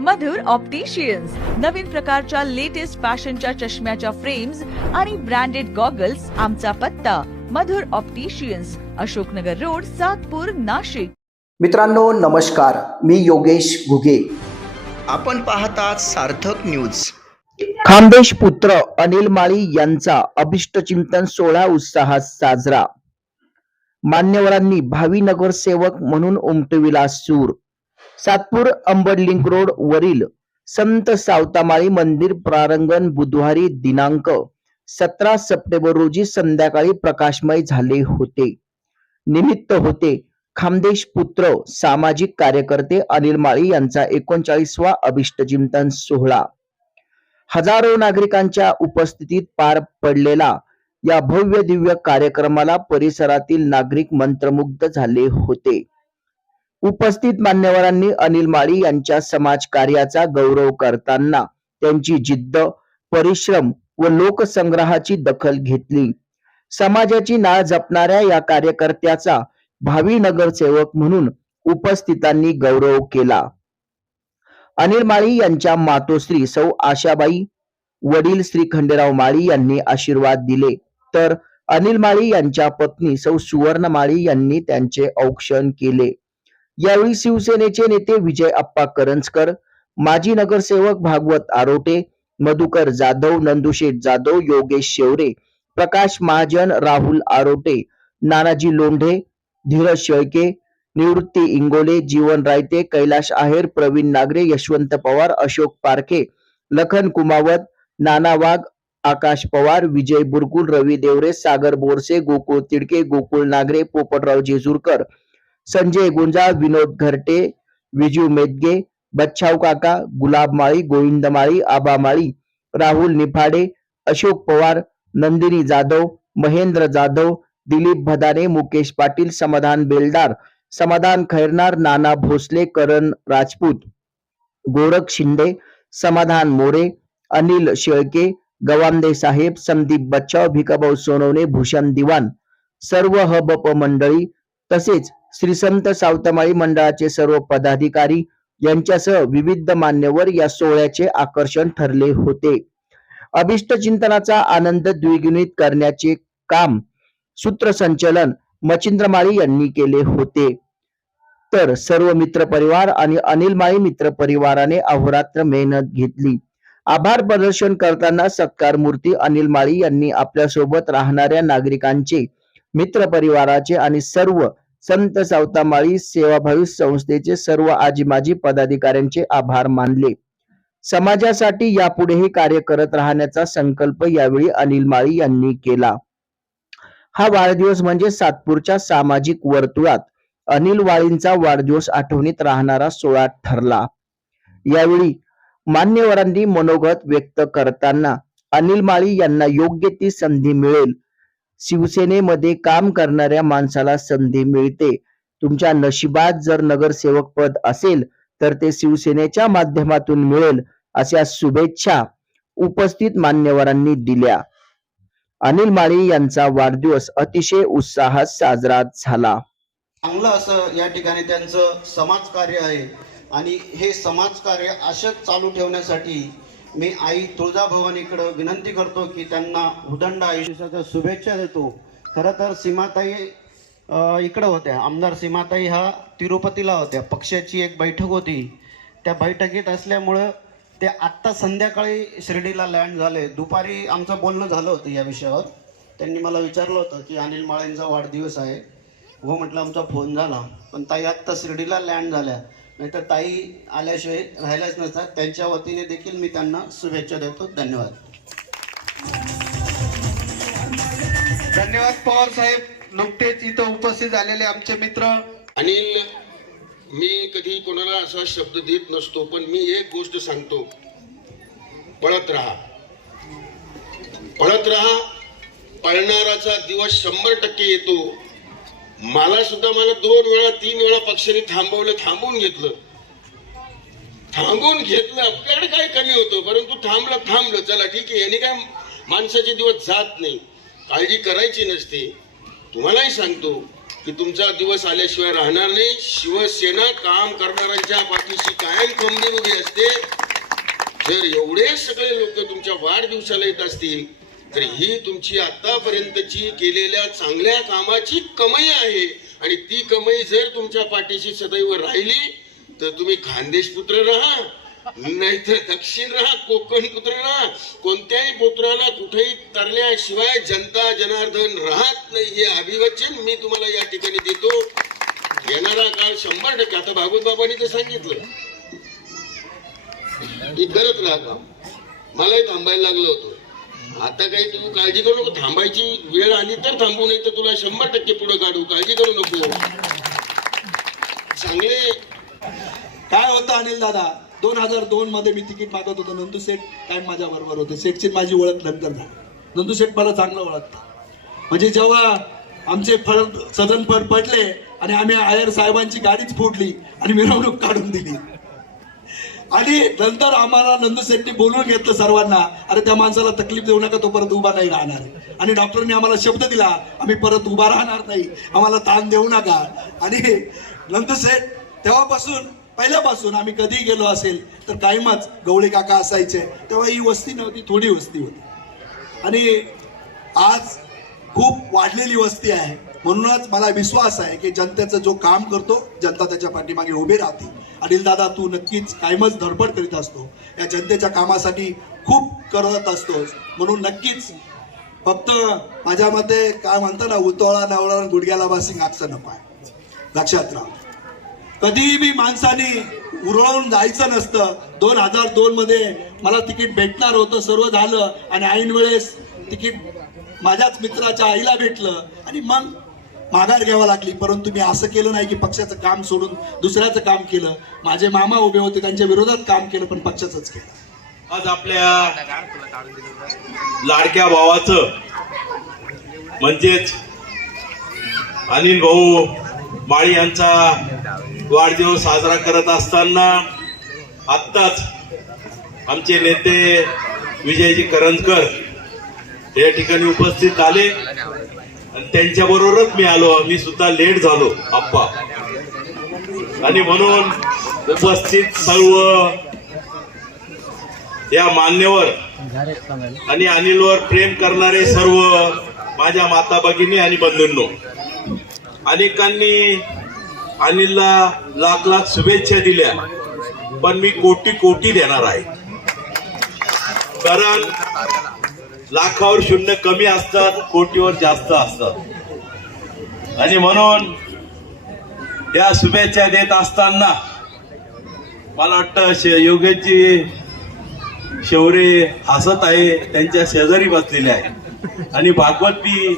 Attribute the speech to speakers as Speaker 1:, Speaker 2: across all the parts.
Speaker 1: मधुर opticians नवीन प्रकारच्या latest फॅशनच्या चष्म्याच्या फ्रेम्स आणि ब्रँडेड गॉगल्स आमचा पत्ता. Madhur opticians Ashoknagar road Satpur Nashik.
Speaker 2: मित्रांनो नमस्कार. मी योगेश घुगे. आपण पाहतात सार्थक न्यूज खानदेश पुत्र अनिल माळी यांचा अभिष्टचिंतन सोहळा उत्साहात साजरा. मान्यवरांनी भावी नगरसेवक म्हणून उमटविला सूर. सातपूर अंबड लिंक रोड वरील संत सावतामाळी मंदिर प्रारंगण बुधवारी दिनांक सतरा सप्टेंबर रोजी संध्याकाळी प्रकाशमय झाले होते. निमित्त होते. खामदेश पुत्र सामाजिक कार्यकर्ते अनिल माळी यांचा एकोणचाळीसवा अभिष्टचिंतन सोहळा. हजारो नागरिकांच्या उपस्थितीत पार पडलेला या भव्य दिव्य कार्यक्रमाला परिसरातील नागरिक मंत्रमुग्ध झाले होते. उपस्थित मान्यवरांनी अनिल माळी यांच्या समाज कार्याचा गौरव करताना त्यांची जिद्द परिश्रम व लोकसंग्रहाची दखल घेतली. समाजाची नाळ जपणाऱ्या या कार्यकर्त्याचा भावी नगरसेवक म्हणून उपस्थितांनी गौरव केला. अनिल माळी यांच्या मातोश्री सौ आशाबाई वडील श्री खंडेराव माळी यांनी आशीर्वाद दिले. तर अनिल माळी यांच्या पत्नी सौ सुवर्ण माळी यांनी त्यांचे औक्षण केले. यावेळी शिवसेनेचे नेते विजय अप्पा करंजकर माजी नगरसेवक भागवत आरोटे मधुकर जाधव नंदुशेठ जाधव योगेश शेवरे प्रकाश महाजन राहुल आरोटे नानाजी लोंढे धीरज शेळके निवृत्ती इंगोले जीवन रायते कैलाश आहेर प्रवीण नागरे यशवंत पवार अशोक पारखे लखन कुमावत नाना वाघ आकाश पवार विजय बुरकुल रवी देवरे सागर बोरसे गोकुळ तिडके गोकुळ नागरे पोपटराव जेजूरकर संजय गुंजाळ विनोद घरटे विजू मेदगे बच्छाव काका गुलाब माळी गोविंद माळी आबा माळी राहुल निफाडे अशोक पवार नंदिनी जाधव महेंद्र जाधव दिलीप भदाने मुकेश पाटील समाधान बेलदार समाधान खैरनार नाना भोसले करण राजपूत गोरख शिंदे समाधान मोरे अनिल शेळके गवांदे साहेब संदीप बच्चाव भिकाभाऊ सोनवणे भूषण दिवाण सर्व हबप मंडळी तसेच श्री संत सावतमाळी मंडळाचे सर्व पदाधिकारी यांच्यासह विविध मान्यवर या सोहळ्याचे आकर्षण ठरले होते. अभिष्ट चिंतनाचा आनंद द्विगुणित करण्याचे काम सूत्रसंचलन मचिंद्र माळी यांनी केले होते. तर सर्व मित्र परिवार आणि अनिल माळी मित्र परिवाराने अहोरात्र मेहनत घेतली. आभार प्रदर्शन करताना सत्कार मूर्ती अनिल माळी यांनी आपल्यासोबत राहणाऱ्या नागरिकांचे मित्र परिवाराचे आणि सर्व संत सावतामाळी सेवाभावी संस्थेचे सर्व आजी माजी पदाधिकाऱ्यांचे आभार मानले. समाजासाठी यापुढेही कार्य करत राहण्याचा संकल्प यावेळी अनिल माळी यांनी केला. हा वाढदिवस म्हणजे सातपूरच्या सामाजिक वर्तुळात अनिल वाळींचा वाढदिवस आठवणीत राहणारा सोहळा ठरला. यावेळी मान्यवरांनी मनोगत व्यक्त करताना अनिल माळी यांना योग्य ती संधी मिळेल शिवसेनेमध्ये काम करणाऱ्या माणसाला संधी मिळते. तुमच्या नशिबात जर नगरसेवक पद असेल तर ते शिवसेनेच्या माध्यमातून मिळेल अशा शुभेच्छा उपस्थित मान्यवरांनी दिल्या. अनिल माळी यांचा वाढदिवस अतिशय उत्साहात साजरा झाला.
Speaker 3: चांगलं असं या ठिकाणी त्यांचं समाजकार्य आहे. आणि हे समाजकार्य असंच चालू ठेवण्यासाठी मी आई तुळजाभवानीकडं विनंती करतो की त्यांना उदंड आयुष्याच्या शुभेच्छा देतो. खरं तर सीमाताई इकडं होत्या. आमदार सीमाताई ह्या तिरुपतीला होत्या. पक्षाची एक बैठक होती. त्या बैठकीत असल्यामुळं ते आत्ता संध्याकाळी शिर्डीला लँड झाले. दुपारी आमचं बोलणं झालं होतं या विषयावर. त्यांनी मला विचारलं होतं की अनिल माळेंचा वाढदिवस आहे. हो म्हटलं आमचा फोन झाला. पण ताई आत्ता शिर्डीला लँड झाल्या. नाहीतर ताई आल्याशिवाय राहिल्याच नसतात. त्यांच्या वतीने देखील मी त्यांना शुभेच्छा देतो. धन्यवाद.
Speaker 4: धन्यवाद पवार साहेब. नुकतेच इथं उपस्थित झालेले आमचे मित्र.
Speaker 5: अनिल मी कधी कोणाला असा शब्द देत नसतो पण मी एक गोष्ट सांगतो. पळत राहा. पळत राहा. पळणाराचा दिवस शंभर टक्के येतो. मला सुद्धा मला दोन वेळा तीन वेळा पक्षाने थांबवलं थांबवून घेतलं. थांबून घेतलं. आपल्याकडे काय कमी होतं? परंतु थांबलं थांबलं. चला ठीक आहे. याने काय माणसाचे दिवस जात नाही. काळजी करायची नसते. तुम्हालाही सांगतो की तुमचा दिवस आल्याशिवाय राहणार नाही. शिवसेना काम करणाऱ्यांच्या पाठीशी कायम खंबीर उभी असते. जर एवढे सगळे लोक तुमच्या वाढदिवसाला येत असतील तर ही तुमची आतापर्यंतची केलेल्या चांगल्या कामाची कमाई आहे. आणि ती कमाई जर तुमच्या पाठीशी सदैव राहिली तर तुम्ही खानदेश पुत्र राहा नाहीतर दक्षिण राहा कोकण पुत्र राहा. कोणत्याही पुत्राला कुठेही तरल्याशिवाय जनता जनार्दन राहत नाही हे अभिवचन मी तुम्हाला या ठिकाणी देतो. येणारा काळ शंभर टक्के. आता भागवत बाबांनी तर सांगितलं. करत राहा मलाही थांबायला लागलं होतं. आता काही तू काळजी करू नको थांबायची वेळ आली तर थांबू नाही तर तुला शंभर टक्के पुढे काढू. काळजी करू नको. चांगले
Speaker 6: काय होतं अनिल दादा? दोन हजार दोन मध्ये मी तिकीट मागत होतो. नंदू सेठ काय माझ्या बरोबर होते सेठची माझी ओळख नंतर झाली. नंदू सेठ मला चांगलं ओळखता म्हणजे जेव्हा आमचे फळ सदन फळ पडले आणि आम्ही आयर साहेबांची गाडीच फोडली आणि मिरवणूक काढून दिली. आणि नंतर आम्हाला नंदू बोलून घेतलं सर्वांना अरे त्या माणसाला तकलीफ देऊ नका तो परत उभा नाही राहणार. आणि डॉक्टरने आम्हाला शब्द दिला आम्ही परत उभा राहणार नाही आम्हाला ताण देऊ नका. आणि नंदूसेठ तेव्हापासून पहिल्यापासून आम्ही कधी गेलो असेल तर कायमच गवळी काका असायचे. तेव्हा ही वस्ती नव्हती थोडी वस्ती होती. आणि आज खूप वाढलेली वस्ती आहे. म्हणूनच मला विश्वास आहे की जनतेचं जो काम करतो जनता त्याच्या पाठीमागे उभे राहते. अनिल दादा तू नक्कीच कायमच धडपड करीत असतो. या जनतेच्या कामासाठी खूप करत असतोस म्हणून नक्कीच फक्त माझ्या मते काय म्हणतं ना उतोळा नवळा गुडघ्याला बासिंग असं नपाय आहे. लक्षात राहा. कधीही मी माणसाने उरळून जायचं नसतं. दोन हजार दोन मध्ये मला तिकीट भेटणार होतं सर्व झालं. आणि ऐन वेळेस तिकीट माझ्याच मित्राच्या आईला भेटलं. आणि मग माघार घ्यावा लागली परंतु मी असं केलं नाही की पक्षाचं काम सोडून दुसऱ्याचं काम केलं. माझे मामा उभे होते त्यांच्या विरोधात काम केलं पण पक्षाचंच केलं.
Speaker 7: आज आपल्या लाडक्या भावाचं म्हणजेच अनिल भाऊ माळी यांचा वाढदिवस साजरा करत असताना आत्ताच आमचे नेते विजयजी करंजकर या ठिकाणी उपस्थित आले आणि त्यांच्या बरोबरच मी आलो. मी सुद्धा लेट झालो. आप्पा. आणि म्हणून उपस्थित सर्व या मान्यवर आणि अनिलवर प्रेम करणारे सर्व माझ्या माता भगिनी आणि बंधूंनो अनेकांनी अनिलला लाख लाख शुभेच्छा दिल्या पण मी कोटी कोटी देणार आहे. कारण लाखावर शून्य कमी असतात कोटीवर जास्त असतात. आणि म्हणून त्या शुभेच्छा देत असताना मला वाटतं योगेशजी शेवरे हसत आहे त्यांच्या शेजारी बसलेले आहे. आणि भागवत बी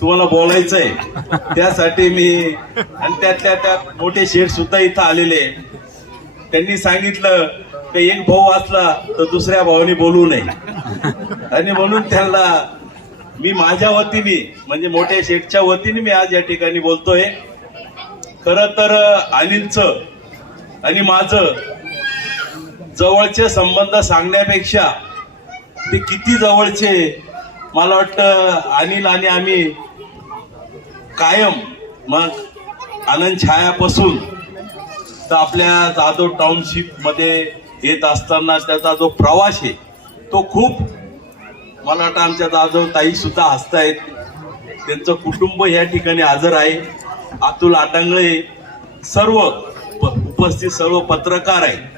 Speaker 7: तुम्हाला बोलायचं आहे त्यासाठी मी आणि त्यातल्या त्यात मोठे शेठ सुद्धा इथं आलेले त्यांनी सांगितलं की एक भाऊ असला तर दुसऱ्या भावाने बोलू नये. आणि म्हणून त्यांना मी माझ्या वतीने म्हणजे मोठ्या शेठच्या वतीने मी आज या ठिकाणी बोलतोय. खर तर अनिलच आणि माझं जवळचे संबंध सांगण्यापेक्षा ते किती जवळचे मला वाटतं अनिल आणि आम्ही कायम मग आनंद छायापासून तर आपल्या जाधव टाउनशिपमध्ये येत असताना त्याचा जो प्रवास आहे तो खूप मला वाटतं आमच्या जाधव ताई सुद्धा हसतायत. त्यांचं कुटुंब या ठिकाणी हजर आहे. अतुल आटांगळे सर्व उपस्थित सर्व पत्रकार आहे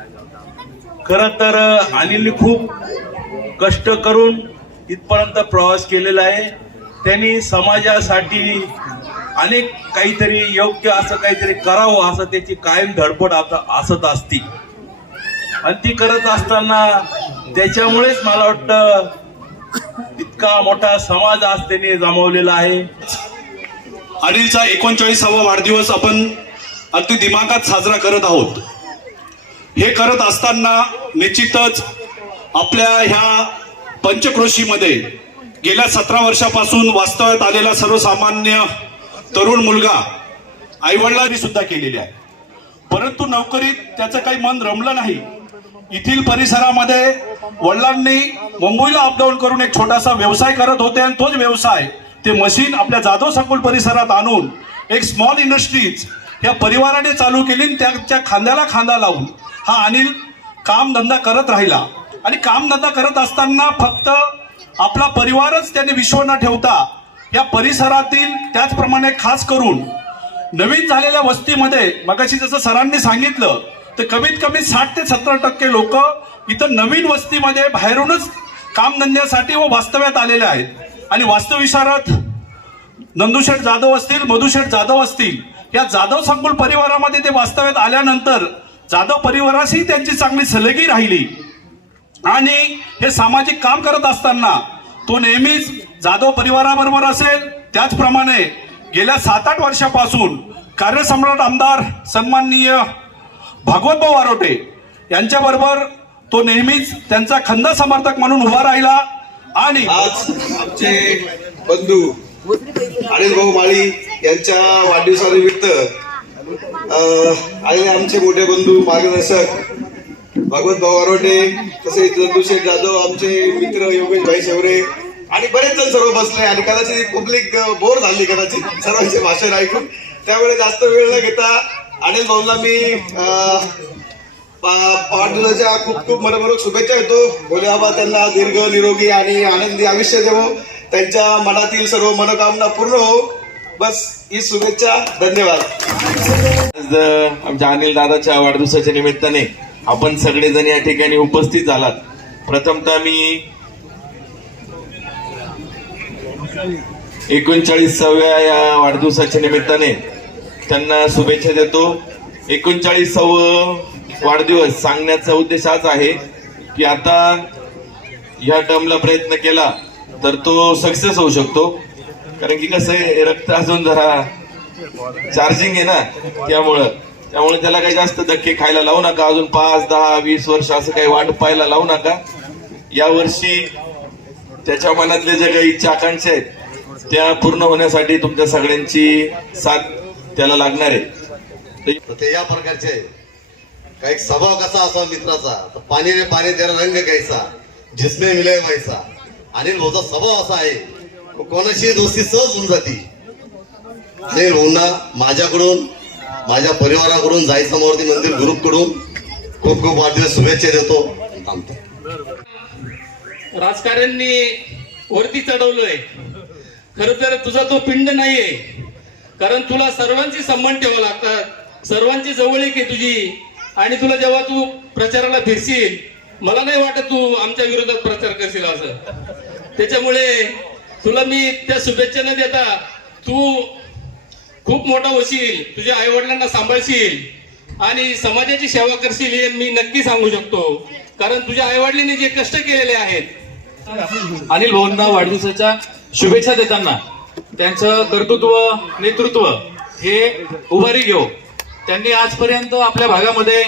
Speaker 7: खर तर अनिलने खूप कष्ट करून इथपर्यंत प्रवास केलेला आहे. त्यांनी समाजासाठी अनेक काहीतरी योग्य असं काहीतरी करावं असं त्याची कायम धडपड आता असत असती. आणि ती करत असताना त्याच्यामुळेच मला वाटतं इतका मोठा समाज आज त्यांनी जमवलेला आहे.
Speaker 8: अनिलचा एकोणचाळीसावा वाढदिवस आपण अगदी दिमागात साजरा करत आहोत. हे करत असताना निश्चितच आपल्या ह्या पंचक्रोशीमध्ये गेल्या सतरा वर्षापासून वास्तव्यात आलेला सर्वसामान्य तरुण मुलगा आईवडिलांनी सुद्धा केलेली आहे. परंतु नोकरीत त्याचं काही मन रमलं नाही. येथील परिसरामध्ये वडिलांनी मुंबईला अपडाऊन करून एक छोटासा व्यवसाय करत होते आणि तोच व्यवसाय ते मशीन आपल्या जाधव संकुल परिसरात आणून एक स्मॉल इंडस्ट्रीज या परिवाराने चालू केली आणि त्याच्या खांद्याला खांदा लावून हा अनिल कामधंदा करत राहिला. आणि कामधंदा करत असताना फक्त आपला परिवारच त्याने विश्व न ठेवता या परिसरातील त्याचप्रमाणे खास करून नवीन झालेल्या वस्तीमध्ये मगाशी जसं सरांनी सांगितलं तर कमीत कमी साठ ते सत्तर टक्के लोक इथं नवीन वस्तीमध्ये बाहेरूनच कामधंद्यासाठी व वास्तव्यात आलेले आहेत. आणि वास्तुविशारद नंदुशेठ जाधव असतील मधुशेठ जाधव असतील या जाधव संकुल परिवारामध्ये ते वास्तव्यात आल्यानंतर जाधव परिवाराशी त्यांची चांगली सलगी राहिली. आणि हे सामाजिक काम करत असताना तो नेहमीच जाधव परिवाराबरोबर असेल. त्याचप्रमाणे गेल्या सात आठ वर्षापासून कार्यसम्राट आमदार सन्माननीय भागवतभाऊ आरोटे यांच्याबरोबर तो नेहमीच त्यांचा खंद समर्थक म्हणून उभा राहिला आणि
Speaker 4: आज आमचे बंधू अनिल भाऊ माळी यांच्या वाढदिवसानिमित्त आलेले आमचे मोठे बंधू मार्गदर्शक भागवत भाऊ आरोटे तसेच नंदुशेठ जाधव आमचे मित्र योगेश भाई शेवरे आणि बरेच जण सर्व बसले आणि कदाचित पब्लिक बोर झाली कदाचित सर्वांचे भाषण ऐकून. त्यामुळे जास्त वेळ न घेता अनिल भाऊला मी अं, पा- खूप खूप मनपूर्वक शुभेच्छा देतो. भोले बाबा त्यांना दीर्घ निरोगी आणि आनंदी आयुष्य देवो. त्यांच्या मनातील सर्व मनोकामना पूर्ण हो बस ही शुभेच्छा. धन्यवाद.
Speaker 9: आमच्या अनिल दादाच्या वाढदिवसाच्या निमित्ताने आपण सगळेजण या ठिकाणी उपस्थित झालात. प्रथमतः मी एकोणचाळीसाव्या या वाढदिवसाच्या निमित्ताने त्यांना शुभेच्छा देतो. एकोणचाळीसावं वाढदिवस सांगण्याचा उद्देश हाच आहे की आता ह्या टर्मला प्रयत्न केला तर तो सक्सेस होऊ शकतो. कारण की कसं आहे रक्त अजून जरा चार्जिंग आहे ना त्यामुळं. त्यामुळे त्याला काही जास्त धक्के खायला लावू नका. अजून पाच दहा वीस वर्ष असं काही वाट पाहायला लावू नका. या वर्षी त्याच्या मनातले जे काही इच्छा आकांक्षा आहेत त्या पूर्ण होण्यासाठी तुमच्या सगळ्यांची साथ त्याला लागणार आहे.
Speaker 10: तर ते या प्रकारचे आहे. का एक स्वभाव कसा असा मित्राचा? तर पाणी रे पाणी त्याला रंग घ्यायचा. जिसने मिले व्हायचा. अनिल भाऊचा स्वभाव असा आहे. तो कोणाशी दोस्ती सहज होऊन जाती. अनिल भाऊंना माझ्याकडून माझ्या परिवाराकडून जाई समोरती मंदिर ग्रुपकडून खूप खूप वाढदिवस शुभेच्छा देतो. थांबतो.
Speaker 11: राजकारण्यांनी वरती चढवलंय. खर तर तुझा तो पिंड नाहीये. कारण तुला सर्वांची संबंध ठेवावं लागतात सर्वांची जवळीक आहे तुझी. आणि तुला जेव्हा तू प्रचाराला फिरशील मला नाही वाटत तू आमच्या विरोधात प्रचार करशील असं. त्याच्यामुळे तुला मी त्या शुभेच्छा न देता तू खूप मोठा होशील तुझ्या आई वडिलांना सांभाळशील आणि समाजाची सेवा करशील हे मी नक्की सांगू शकतो. कारण तुझ्या आई वडिलांनी जे कष्ट केलेले आहेत.
Speaker 12: अनिल भाऊंना वाढदिवसाच्या शुभेच्छा देताना त्यांचं कर्तृत्व नेतृत्व हे उभारी घेऊ. त्यांनी आजपर्यंत आपल्या भागामध्ये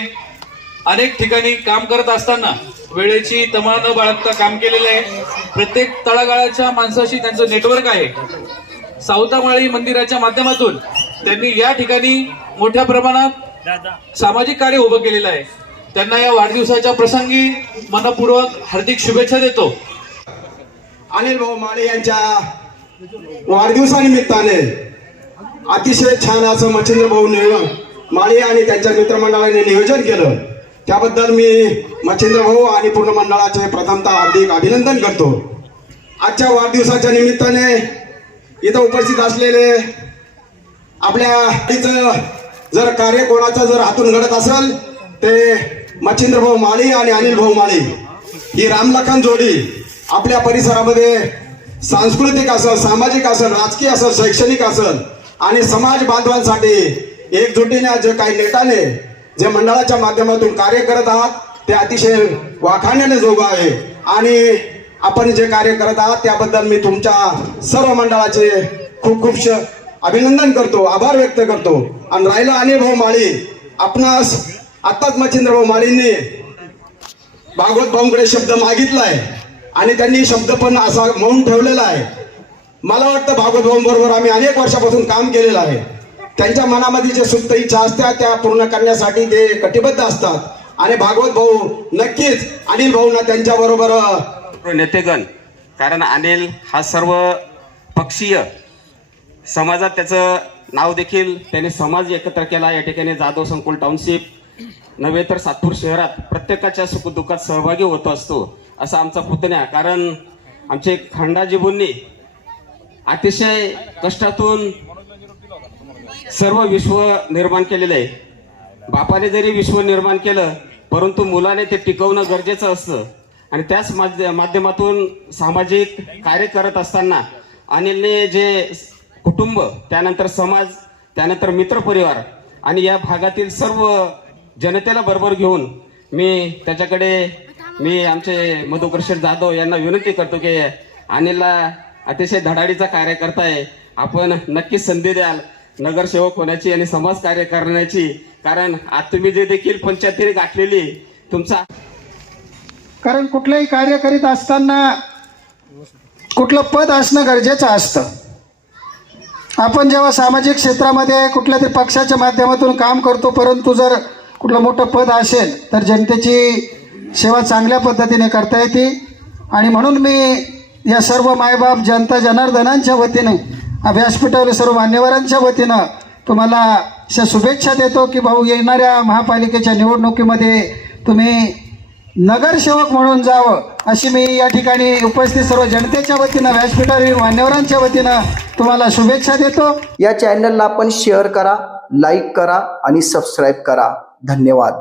Speaker 12: अनेक ठिकाणी काम करत असताना वेळेची तमा न बाळगता काम केलेलं आहे. प्रत्येक तळागाळाच्या माणसाशी त्यांचं नेटवर्क आहे. सावतामाळी मंदिराच्या माध्यमातून त्यांनी या ठिकाणी मोठ्या प्रमाणात सामाजिक कार्य उभं केलेलं आहे. त्यांना या वाढदिवसाच्या प्रसंगी मनपूर्वक हार्दिक शुभेच्छा देतो.
Speaker 4: अनिल भाऊ माळे यांच्या वाढदिवसानिमित्ताने अतिशय छान असं मच्छिंद्र भाऊ माळी आणि त्यांच्या मित्रमंडळाने नियोजन केलं. त्याबद्दल मी मच्छिंद्र भाऊ आणि पूर्ण मंडळाचे प्रथमतः हार्दिक अभिनंदन करतो. आजच्या वाढदिवसाच्या निमित्ताने इथं उपस्थित असलेले आपल्या जर कार्य कोणाचं जर हातून घडत असेल ते मच्छिंद्र भाऊ माळी आणि अनिल भाऊ माळी. ही रामलखन जोडी आपल्या परिसरामध्ये सांस्कृतिक असल सामाजिक असल राजकीय असल शैक्षणिक असल आणि समाज बांधवांसाठी एकजुटीने जे काही नेटाने जे मंडळाच्या माध्यमातून कार्य करत आहात ते अतिशय वाखाण्याने जोग आहे. आणि आपण जे कार्य करत आहात त्याबद्दल मी तुमच्या सर्व मंडळाचे खूप खूप श- अभिनंदन करतो आभार व्यक्त करतो. आणि राहिला आणि भाऊ माळी आपणास आत्ताच मच्छिंद्र भाऊ माळींनी भागवत भाऊंकडे शब्द मागितलाय. आणि त्यांनी शब्द पण असा मौन ठेवलेला आहे. मला वाटतं भागवत भाऊंबरोबर आम्ही अनेक वर्षापासून काम केलेलं आहे. त्यांच्या मनामध्ये जे सुप्त इच्छा असतात त्या पूर्ण करण्यासाठी ते कटिबद्ध असतात. आणि भागवत भाऊ नक्कीच अनिल भाऊंना त्यांच्या बरोबर
Speaker 13: नेतेगण कारण अनिल हा सर्व पक्षीय समाजात त्याचं
Speaker 3: नाव देखील त्याने समाज एकत्र केला. या ठिकाणी जाधव संकुल टाउनशिप नव्हे तर सातपूर शहरात प्रत्येकाच्या सुखदुःखात सहभागी होत असतो. असा आमचा पुतण्या. कारण आमचे खंडाजीबूंनी अतिशय कष्टातून सर्व विश्व निर्माण केलेलं आहे. बापाने जरी विश्व निर्माण केलं परंतु मुलाने ते टिकवणं गरजेचं असतं. आणि त्याच माध्यमातून सामाजिक कार्य करत असताना अनिलने जे कुटुंब त्यानंतर समाज त्यानंतर मित्रपरिवार आणि या भागातील सर्व जनतेला बरोबर घेऊन मी त्याच्याकडे मी आमचे मधुकर जाधव यांना विनंती करतो की अनिलला अतिशय धडाडीचा कार्य करताय आपण नक्कीच संधी द्याल. नगरसेवक होण्याची आणि समाज कार्य करण्याची. कारण आज तुम्ही जे देखील पंचायतीने गाठलेली तुमचा
Speaker 14: कारण कुठलंही कार्य करीत असताना कुठलं पद असणं गरजेचं असतं. आपण जेव्हा सामाजिक क्षेत्रामध्ये कुठल्या तरी पक्षाच्या माध्यमातून काम करतो परंतु जर कुठलं मोठं पद असेल तर जनतेची सेवा चांगल्या पद्धतीने करता येते. आणि म्हणून मी या सर्व मायबाप जनता जनार्दनांच्या वतीने अभ्यासपीठावर सर्व मान्यवरांच्या वतीनं तुम्हाला अशा शुभेच्छा देतो की भाऊ येणाऱ्या महापालिकेच्या निवडणुकीमध्ये तुम्ही नगरसेवक म्हणून जावं अशी मी या ठिकाणी उपस्थित सर्व जनतेच्या वतीनं व्यासपीठावरील मान्यवरांच्या वतीनं तुम्हाला शुभेच्छा देतो.
Speaker 15: या चॅनलला आपण शेअर करा लाईक करा आणि सबस्क्राईब करा. धन्यवाद.